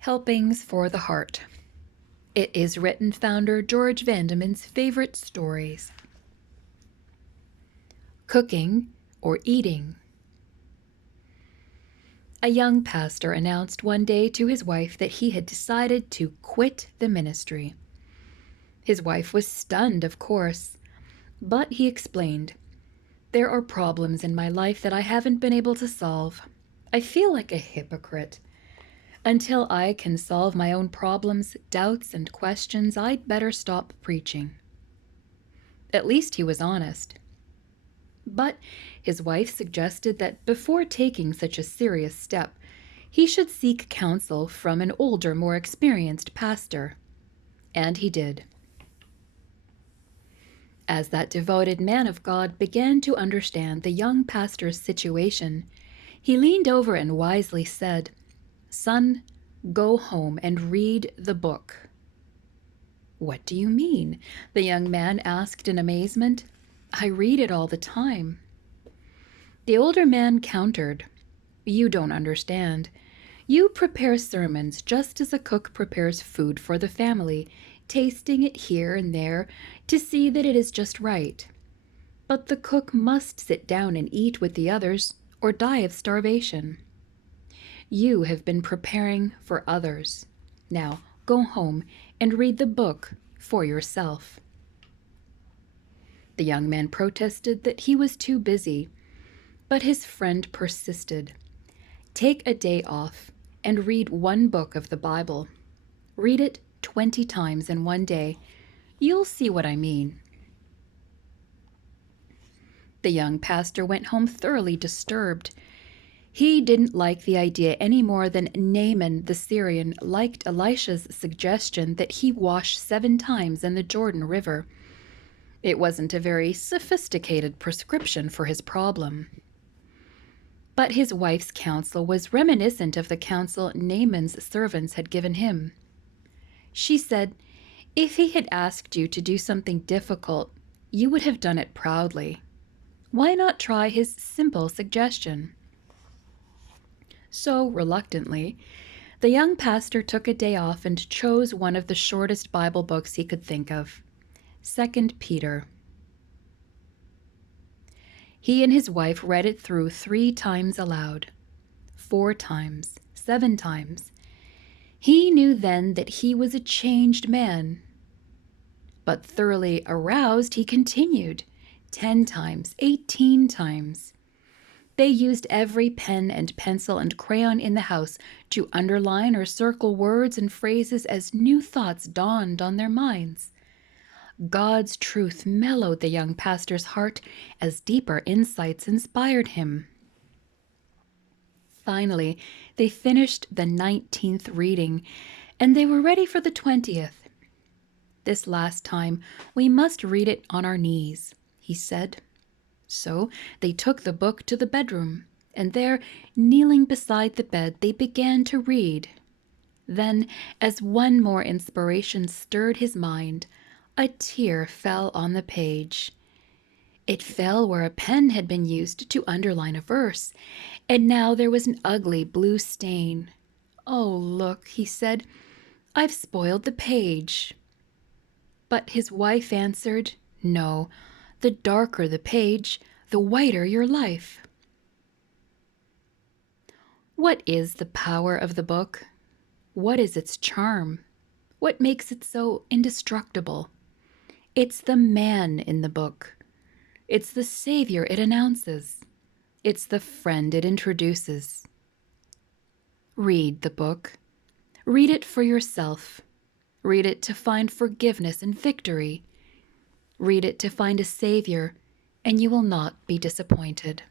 Helpings for the Heart. It is written founder George Vandeman's favorite stories. Cooking or eating. A young pastor announced one day to his wife that he had decided to quit the ministry. His wife was stunned, of course, but he explained, "There are problems in my life that I haven't been able to solve. I feel like a hypocrite. Until I can solve my own problems, doubts, and questions, I'd better stop preaching." At least he was honest. But his wife suggested that before taking such a serious step, he should seek counsel from an older, more experienced pastor. And he did. As that devoted man of God began to understand the young pastor's situation, he leaned over and wisely said, "Son, go home and read the book." "What do you mean?" the young man asked in amazement. "I read it all the time." The older man countered, "You don't understand. You prepare sermons just as a cook prepares food for the family, tasting it here and there to see that it is just right. But the cook must sit down and eat with the others or die of starvation. You have been preparing for others. Now go home and read the book for yourself." The young man protested that he was too busy, but his friend persisted. "Take a day off and read one book of the Bible. Read it 20 times in one day. You'll see what I mean." The young pastor went home thoroughly disturbed. He didn't like the idea any more than Naaman the Syrian liked Elisha's suggestion that he wash 7 times in the Jordan River. It wasn't a very sophisticated prescription for his problem. But his wife's counsel was reminiscent of the counsel Naaman's servants had given him. She said, "If he had asked you to do something difficult, you would have done it proudly. Why not try his simple suggestion?" So, reluctantly, the young pastor took a day off and chose one of the shortest Bible books he could think of, 2 Peter. He and his wife read it through 3 times aloud, 4 times, 7 times. He knew then that he was a changed man. But thoroughly aroused, he continued, 10 times, 18 times. They used every pen and pencil and crayon in the house to underline or circle words and phrases as new thoughts dawned on their minds. God's truth mellowed the young pastor's heart as deeper insights inspired him. Finally, they finished the 19th reading, and they were ready for the 20th. "This last time, we must read it on our knees," he said. So they took the book to the bedroom, and there, kneeling beside the bed, they began to read. Then, as one more inspiration stirred his mind, a tear fell on the page. It fell where a pen had been used to underline a verse, and now there was an ugly blue stain. "Oh, look," he said, "I've spoiled the page." But his wife answered, "No, the darker the page, the whiter your life." What is the power of the book? What is its charm? What makes it so indestructible? It's the man in the book. It's the Savior it announces. It's the friend it introduces. Read the book. Read it for yourself. Read it to find forgiveness and victory. Read it to find a Savior, and you will not be disappointed.